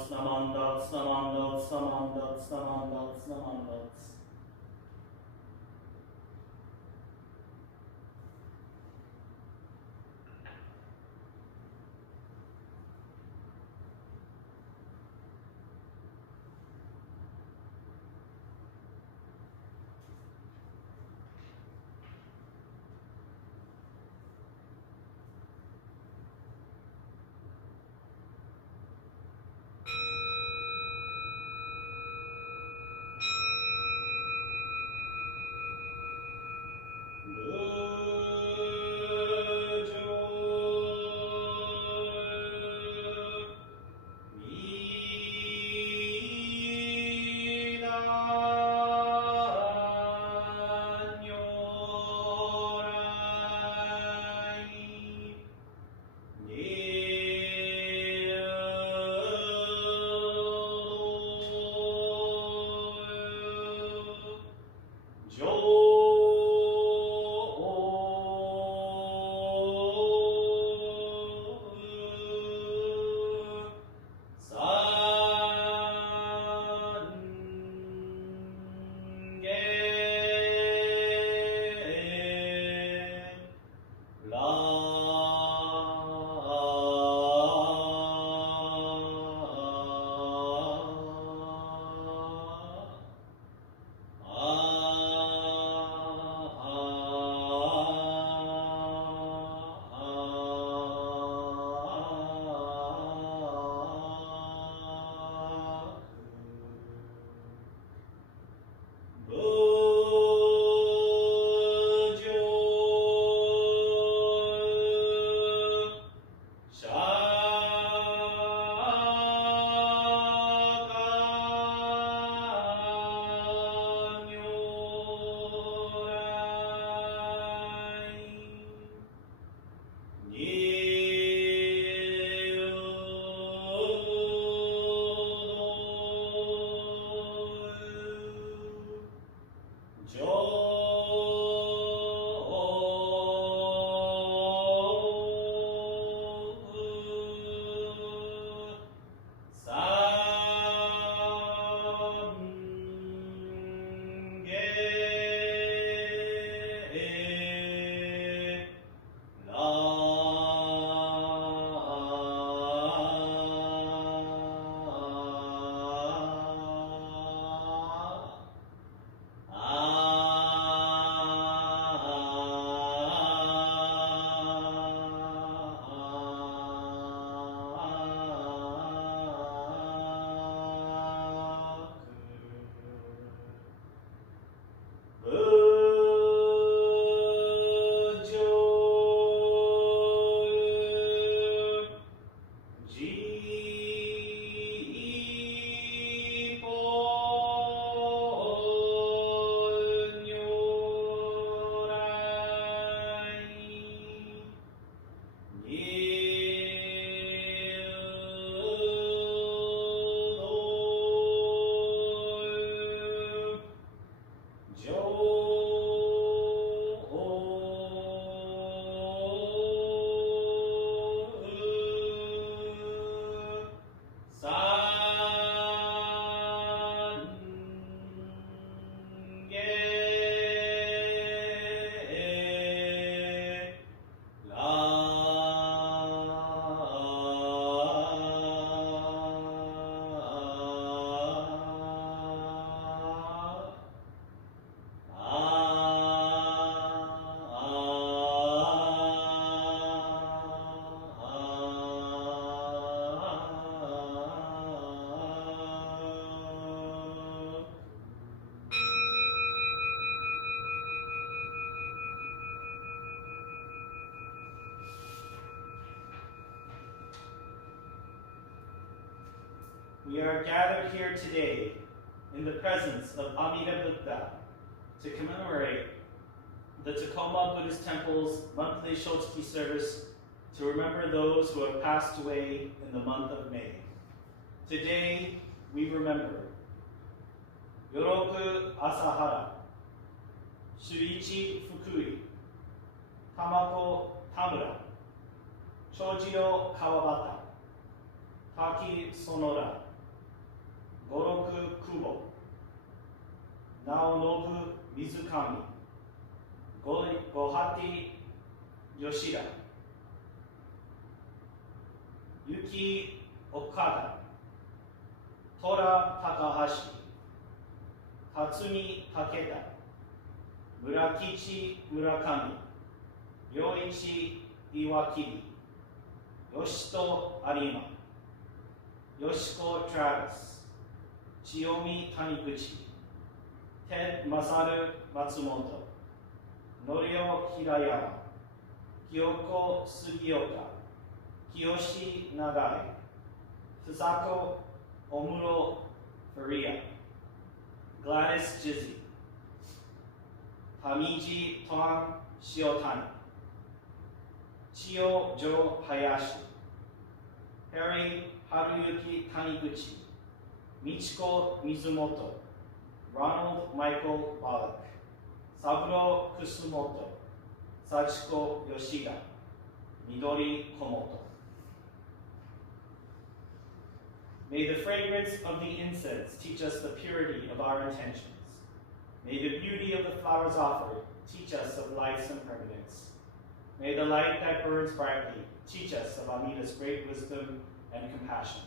dots, naman dots, naman dots, naman dots, naman dots, naman dots. We are gathered here today in the presence of Amida Buddha to commemorate the Tacoma Buddhist Temple's monthly Shotsuki service to remember those who have passed away in the month of May. Today, we remember Yoroku Asahara, Shuichi Fukui, Tamako Tamura, Chojiro Kawabata, Taki Sonora, 五六久保直信水上五八吉田雪岡田虎高橋辰巳武田村吉村上良一岩切吉戸有馬吉子トラビス千代美谷口テッ勝松本のりお平山清子杉岡清志長井ふさこ小室フリアグラディス・ジズィ上地トン塩谷千代城林ヘリー春雪谷口美智子水本Ronald Michael Wallach Saburo Kusumoto Sachiko Yoshida Midori Komoto. May the fragrance of the incense teach us the purity of our intentions. May the beauty of the flowers offered teach us of life's impermanence. May the light that burns brightly teach us of Amida's great wisdom and compassion.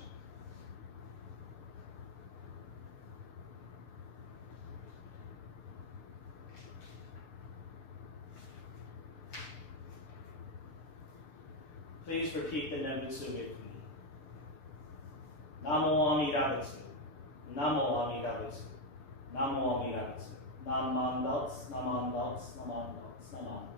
Please repeat the Nembutsu with me. Namo Amida Butsu, Namo Amida Butsu, Namo Amida Butsu, Naman dots, Naman dots, Naman dots, Naman dots.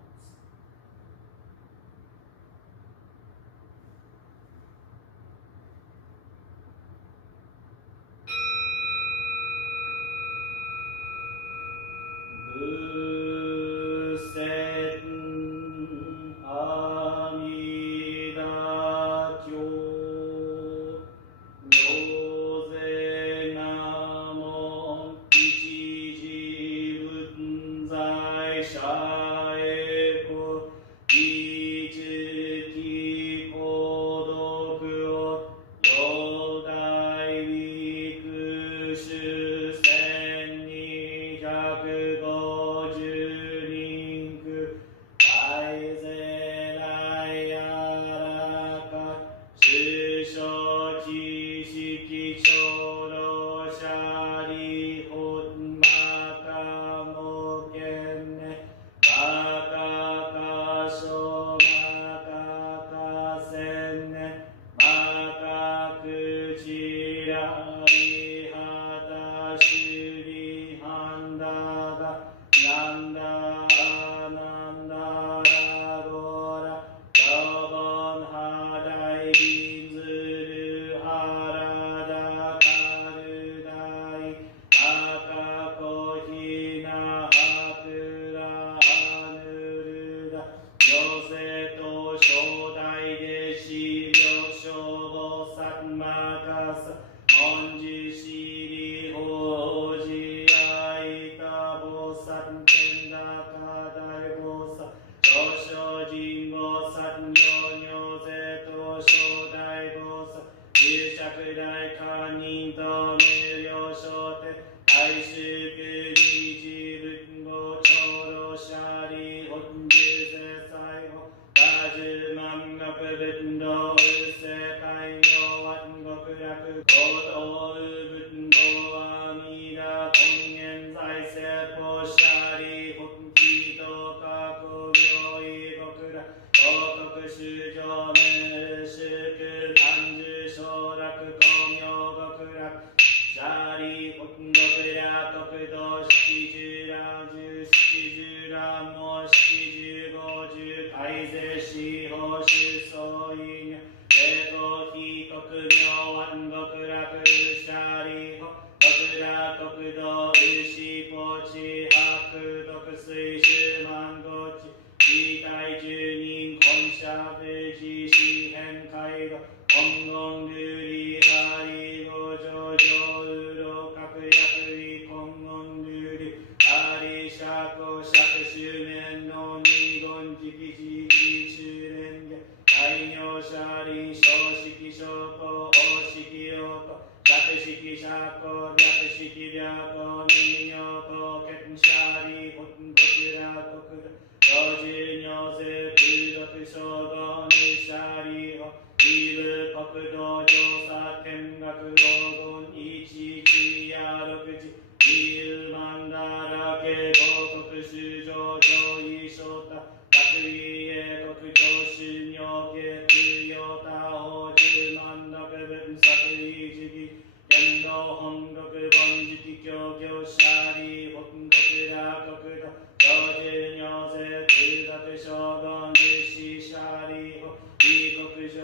式釈迦略式略人形公結者利国国略国幼児尿税空毒衝動入社利法イブ国道調査見学黄金一一や六時二万だらけ合国主上上位昇太各位英国上州尿系通用他法十万六分作為時期剣道本国本時期教業者利本国ら国土上州尿税空学将軍実施者利法異国上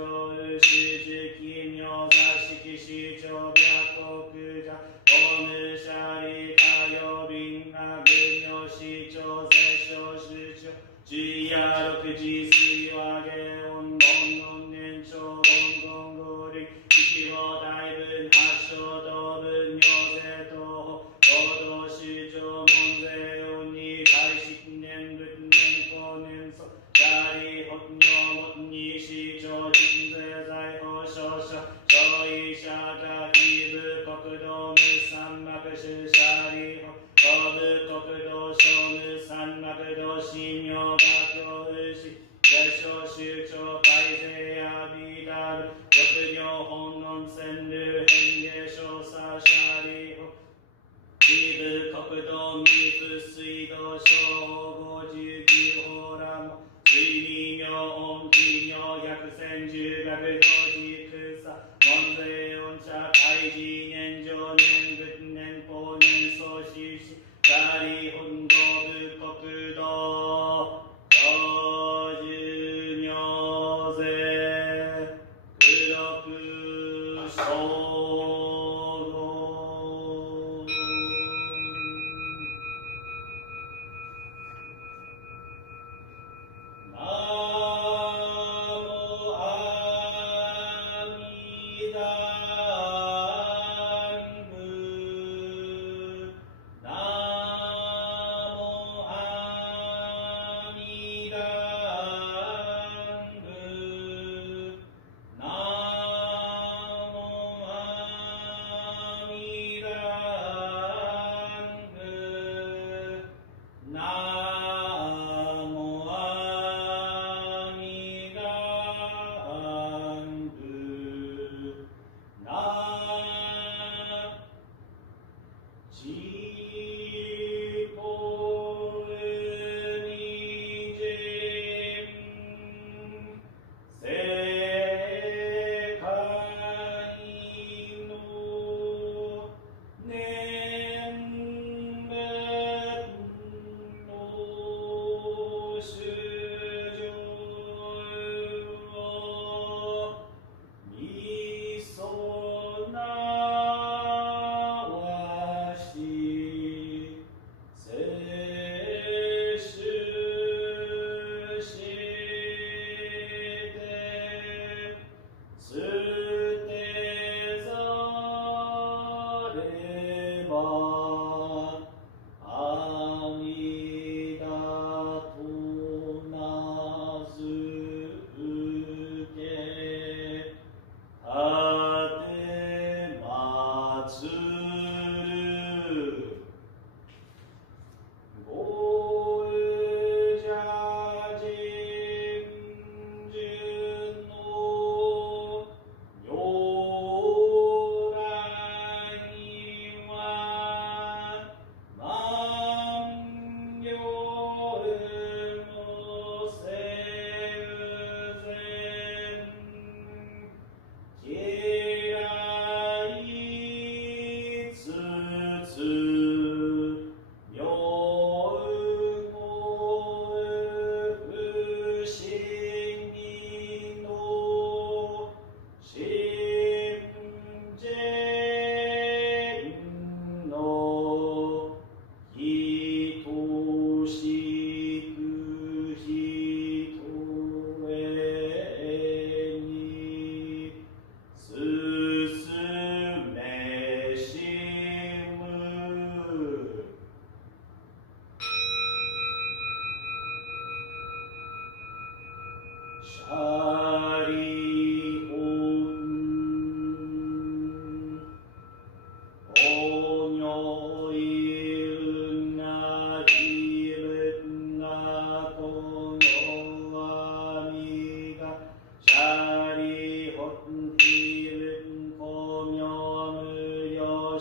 主時期尿座式市長白国者法務者利火曜便が軍尿市長在小市長十夜六時水和下温温年長温温合理一号大分発祥道分尿税東北合同市長門税温に開式年分年高年層家里本尿門に市長人税財宝少々消費者が非部国道無山脈主者利法東部国道小無山脈道新尿が教師在小州長改正やビダル翼業本音線流変化少佐者利法非部国道未付水道小保護重機法ラモ水味妙音機妙百戦十学道時草門税音茶開示年上年仏年法年創始しガリ本道部国道上重尿税苦毒衝動ナモアミダブナモアミダブナモアミダブナモアミダブナジポルニジェン世界の念仏の主情をみそなわし摂取して捨てざれば阿弥陀と名付けあてまつるゴウジャジンジュの如来は万葉の生前家来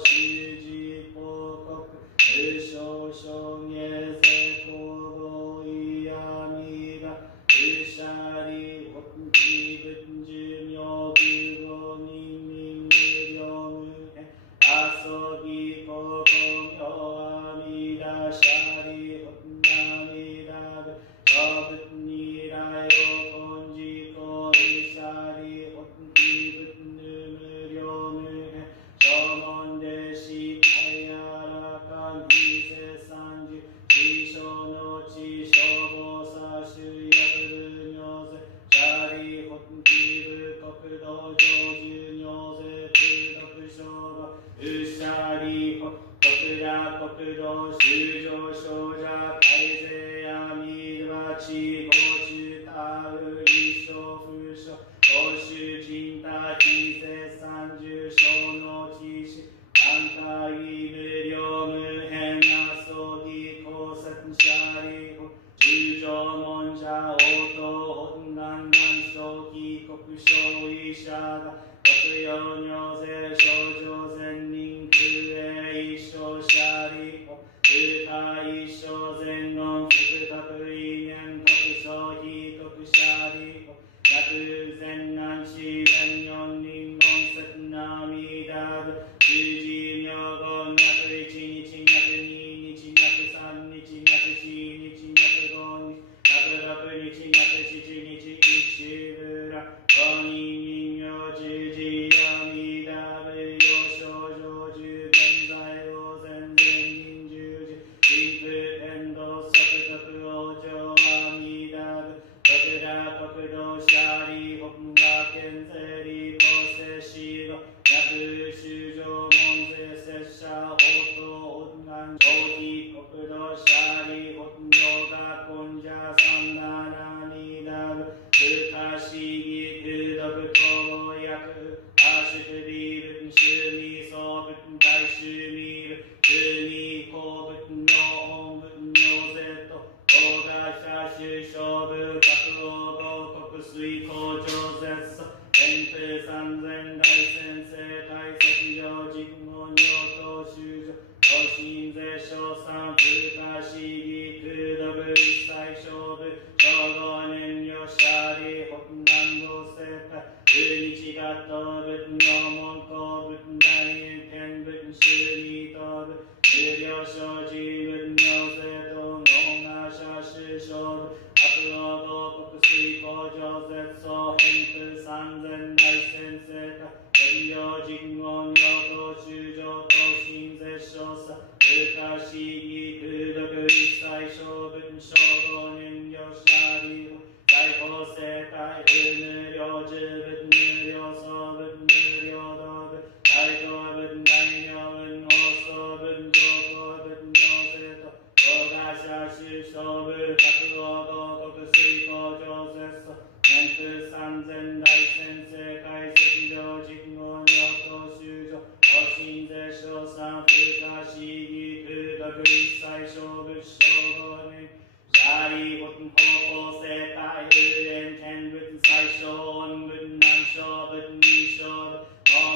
须知報告無償証言世公母いやみがうしゃりほんじぶんじゅみょぶごにみむりょむへ遊びここみょあみだしゃりほんなみだぶしょぶにらよこんじこうしゃりほんじぶんぬむりょむへしょもんでしかやらかんひせ三十師匠の地消防さしゅやぶるにょぜしゃりほんじぶ国道上樹にょぜ空毒消防うしゃりほ国ら国道修上少者改正やみばちご中たう一生不詳公衆人た非正三十小の知識単体無料無変遊び公設者理法中上門者応答本願願正義国小医者が国用尿税症状前人空営一生者理法空海一生前言福徳意念国消費国者理法薬前難死前四人言説なみだぶ十字妙言脈一日脈二日脈三日脈四日脈五日脈六日脈七日一時ぶら五人人形十字やみだぶ幼少上十現在王前前人十字人風変動即徳王上阿弥陀仏国ら国道者理本願県税理公正死後脈修上門税拙者応答本願上費国道者理本行が根者三ならにだぶ不可思議空毒公募薬阿宿理文修味総文大修味文中味公文尿本文尿税と大賀者首相部各王合国水工場絶素天風三千大先生大雪上人門尿等修上同心税賞賛不可思議空毒一切勝負称号燃料者理本願合成会有日合同文尿門公文大円天文修二等文無料生じ文尿税等能が者首相部悪王合国水工場絶相偏風三千大先生会天領人言尿等修上等心絶唱さ不可思議空毒一切小文称号燃料者理法財宝世界無料十分無料総分無料道分大道分大名分放送分上皇分尿税と大賀者首相部各王合国水工場絶素年風三千大先生会赤領人王尿等修上方針税賞賛不可思議空毒一切小物称号年者理本方向世界有縁天仏最小恩分難小分二小文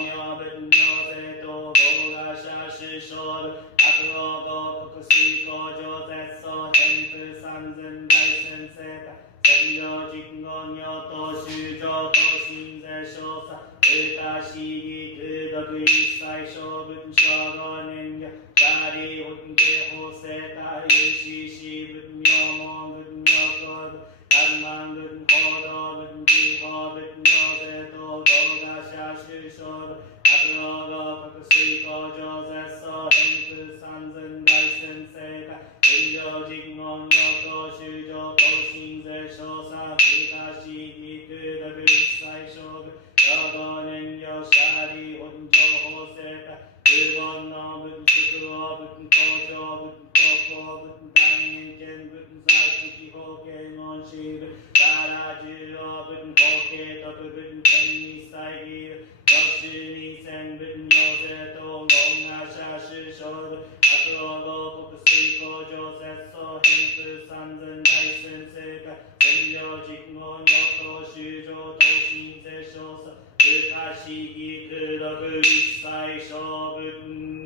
妙分尿税等大賀者首相部各王合国水工場絶相天風三千大先生会占領人言尿等修上等心税賞賛不可思議空毒一切小文称号年月者理本下法世界有志士文妙門文妙公文何万文報道文地方文尿税等動画者首相部各王合国水工場絶相天風三千大先生会天領人言尿等修上等心税賞賛不可思議空毒一切小文称号年業者理本情報世界無言の文宿王文工場文高校文大円見文在地方形門市文さら中央文法系特文天一切義文六州二千文尿税等言が者首相文各王合国水工場絶相偏風三千大先生会占領人言尿等修上等心税賞賛不可思議空毒一切小文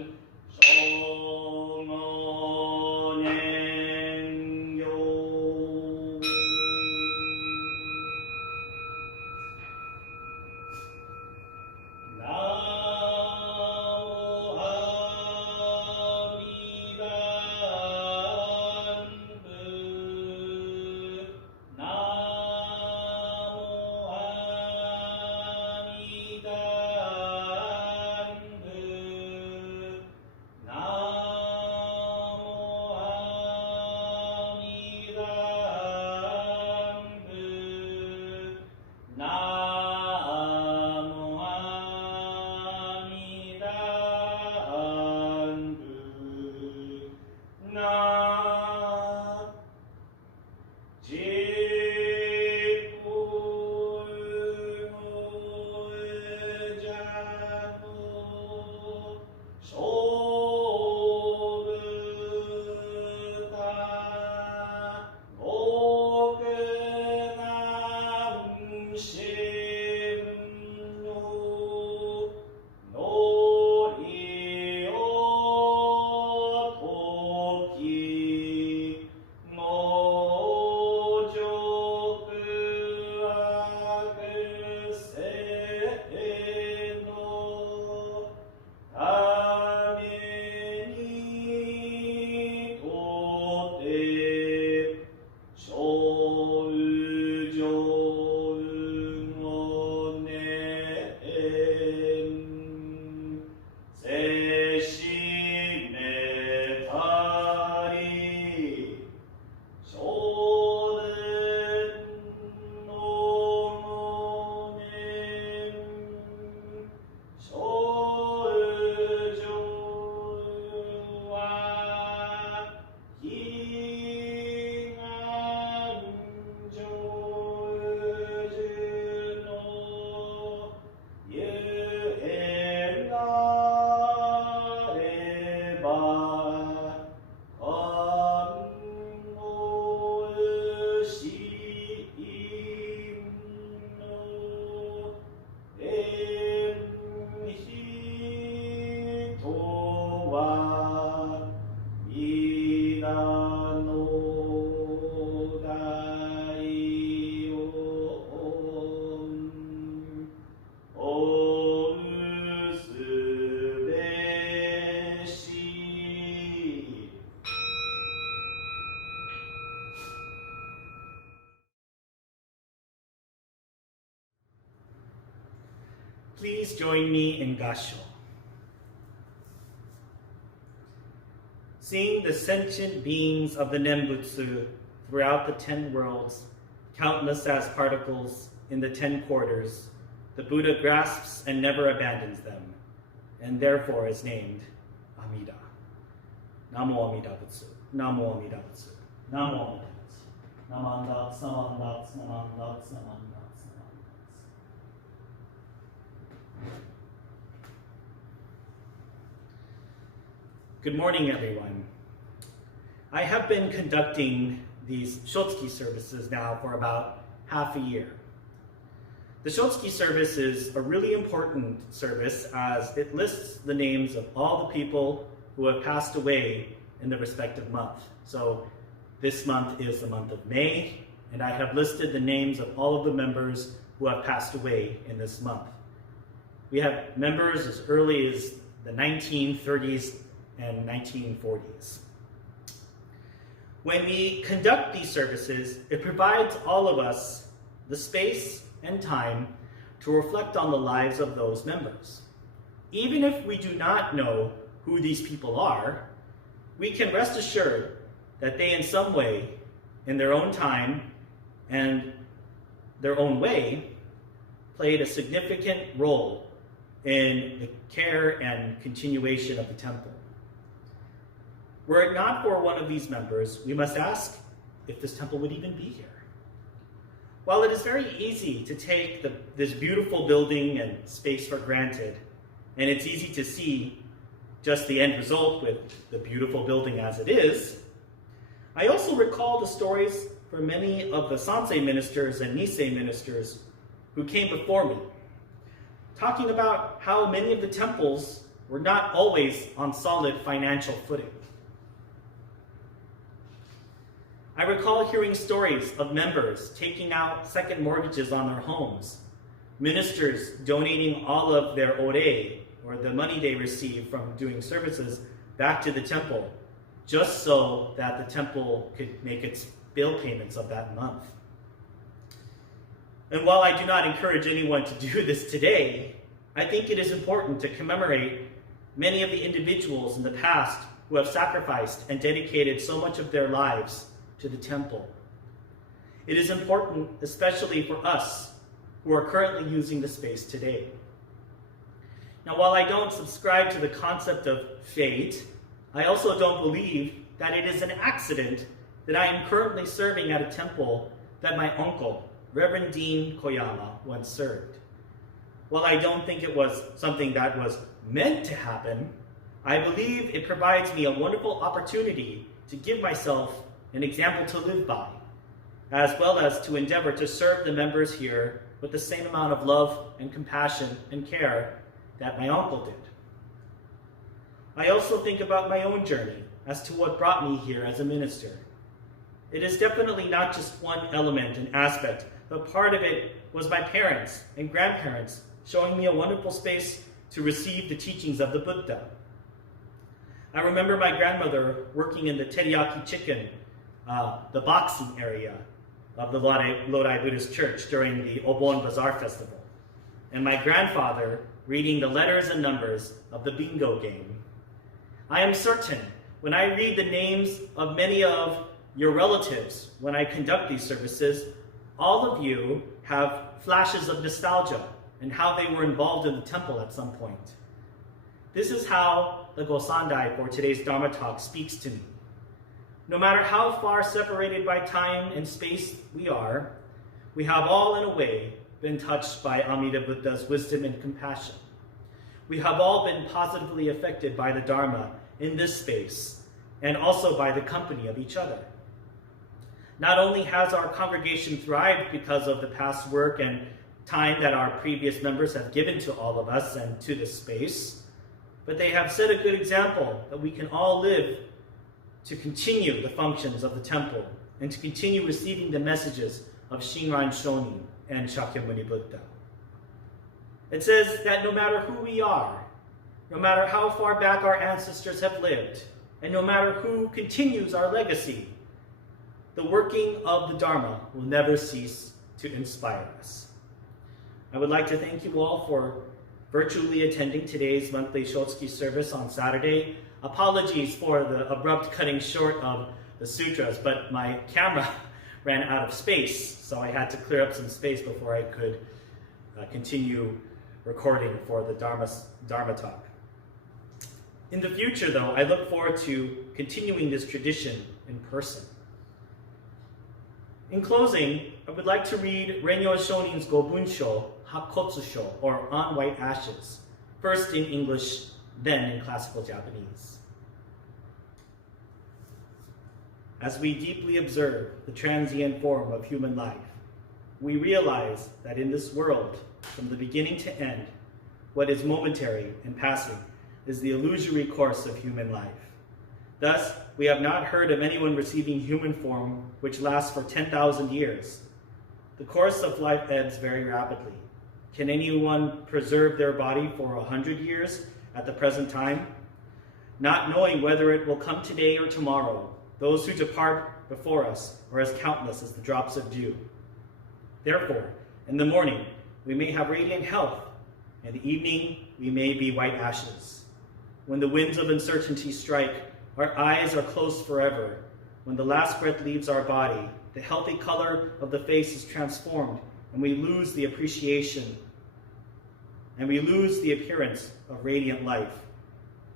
Please join me in Gasho. Seeing the sentient beings of the Nembutsu throughout the 10 worlds, countless as particles in the 10 quarters, the Buddha grasps and never abandons them, and therefore is named Amida. Namo Amida Butsu. Namo Amida Butsu. Namo Amida Butsu. Namandats, namandats, namandats, namandats, namandats. Good morning, everyone. I have been conducting these Shotsuki services now for about half a year. The Shotsuki service is a really important service as it lists the names of all the people who have passed away in the respective month. So this month is the month of May, and I have listed the names of all of the members who have passed away in this month. We have members as early as the 1930s and 1940s. When we conduct these services, it provides all of us the space and time to reflect on the lives of those members. Even if we do not know who these people are, we can rest assured that they in some way, in their own time and their own way, played a significant role in the care and continuation of the temple. Were it not for one of these members, we must ask if this temple would even be here. While it is very easy to take this beautiful building and space for granted, and it's easy to see just the end result with the beautiful building as it is, I also recall the stories from many of the Sansei ministers and Nisei ministers who came before me, talking about how many of the temples were not always on solid financial footing. I recall hearing stories of members taking out second mortgages on their homes, ministers donating all of their ore, or the money they receive from doing services, back to the temple, just so that the temple could make its bill payments of that month. And while I do not encourage anyone to do this today, I think it is important to commemorate many of the individuals in the past who have sacrificed and dedicated so much of their lives to the temple. It is important, especially for us who are currently using the space today. Now, while I don't subscribe to the concept of fate, I also don't believe that it is an accident that I am currently serving at a temple that my uncle, Reverend Dean Koyama, once served. While I don't think it was something that was meant to happen, I believe it provides me a wonderful opportunity to give myself an example to live by, as well as to endeavor to serve the members here with the same amount of love and compassion and care that my uncle did. I also think about my own journey as to what brought me here as a minister. It is definitely not just one element and aspect, but part of it was my parents and grandparents showing me a wonderful space to receive the teachings of the Buddha. I remember my grandmother working in the teriyaki chicken, the boxing area of the Lodi Buddhist Church during the Obon Bazaar Festival, and my grandfather reading the letters and numbers of the bingo game. I am certain when I read the names of many of your relatives when I conduct these services, all of you have flashes of nostalgia and how they were involved in the temple at some point. This is how the Gosandai for today's Dharma talk speaks to me. No matter how far separated by time and space we have all in a way been touched by Amida Buddha's wisdom and compassion. We have all been positively affected by the Dharma in this space and also by the company of each other. Not only has our congregation thrived because of the past work and time that our previous members have given to all of us and to this space, but they have set a good example that we can all live to continue the functions of the temple and to continue receiving the messages of Shinran Shonin and Shakyamuni Buddha. It says that no matter who we are, no matter how far back our ancestors have lived, and no matter who continues our legacy, the working of the Dharma will never cease to inspire us. I would like to thank you all for virtually attending today's monthly Shotsuki service on Saturday. Apologies for the abrupt cutting short of the sutras, but my camera ran out of space, so I had to clear up some space before I could continue recording for the Dharma talk. In the future, though, I look forward to continuing this tradition in person. In closing, I would like to read Renyo Shonin's Gobunsho, Hakotsusho, or On White Ashes, first in English, then in classical Japanese. As we deeply observe the transient form of human life, we realize that in this world, from the beginning to end, what is momentary and passing is the illusory course of human life. Thus, we have not heard of anyone receiving human form which lasts for 10,000 years. The course of life ebbs very rapidly. Can anyone preserve their body for 100 years at the present time? Not knowing whether it will come today or tomorrow, those who depart before us are as countless as the drops of dew. Therefore, in the morning, we may have radiant health. In the evening, we may be white ashes. When the winds of uncertainty strike, our eyes are closed forever. When the last breath leaves our body, the healthy color of the face is transformed, and we lose the appreciation, and we lose the appearance of radiant life.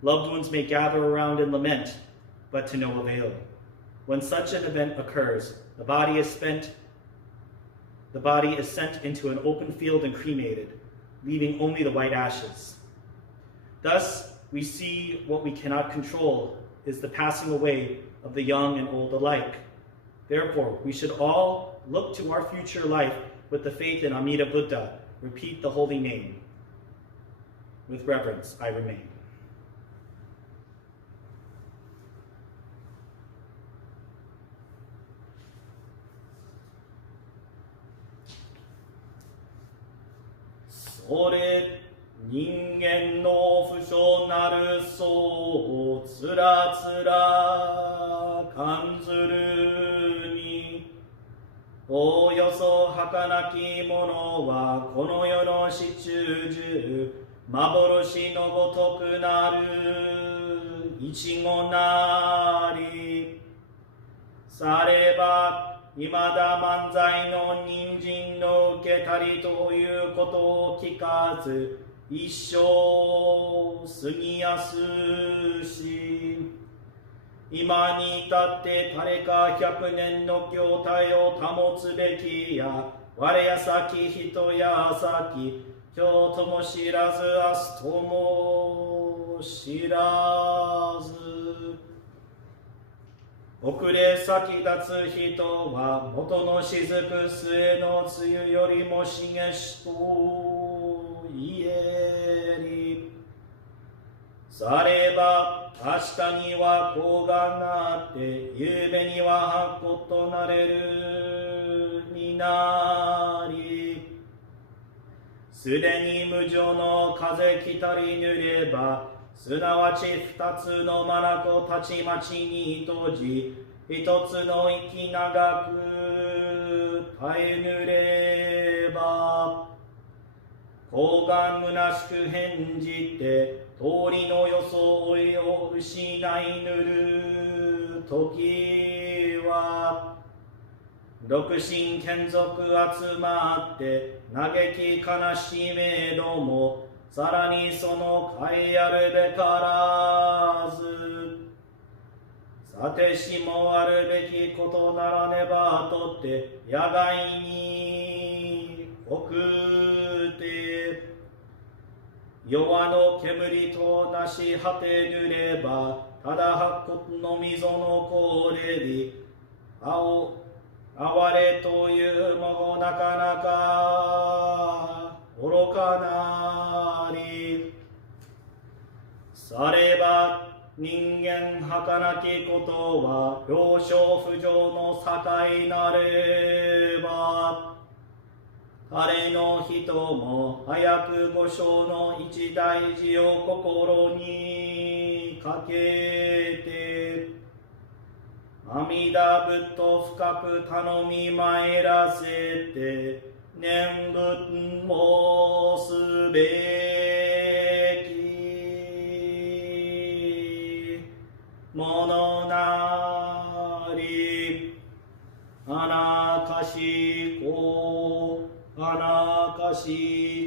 Loved ones may gather around and lament, but to no avail. When such an event occurs, the body is sent into an open field and cremated, leaving only the white ashes. Thus, we see what we cannot control is the passing away of the young and old alike. Therefore, we should all look to our future life with the faith in Amida Buddha. Repeat the holy name. With reverence, I remain. Sore 人間の不詳なるそうつらつら感ずるにおよそ儚きものはこの世の始終中幻のごとくなるいちごなりさればいまだ漫才の人参の受けたりということを聞かず一生過ぎやすし今に至って誰か100年の筐体を保つべきや我や先人や先今日とも知らず明日とも知らず遅れ先立つ人は元の雫末の梅雨よりも茂しと言えりされば明日には子がなって夕べには箱となれるになりすでに無常の風来たり濡ればすなわち二つの眼たちまちに閉じ一つの息長く耐えぬれば高顔虚しく返じて通りの装いを失いぬる時は独身眷属集まって嘆き悲しめどもさらにその甲斐あるべからずさてしもあるべきことならねばとって野外に送って弱の煙となし果てぬればただ白骨の溝のこれり哀れというもなかなか愚かなりされば人間儚きことは病床不浄の境なれば彼の人も早く御所の一大事を心にかけて阿弥陀仏と深く頼み参らせて念仏もすべものなり。あなかしこ、あなかし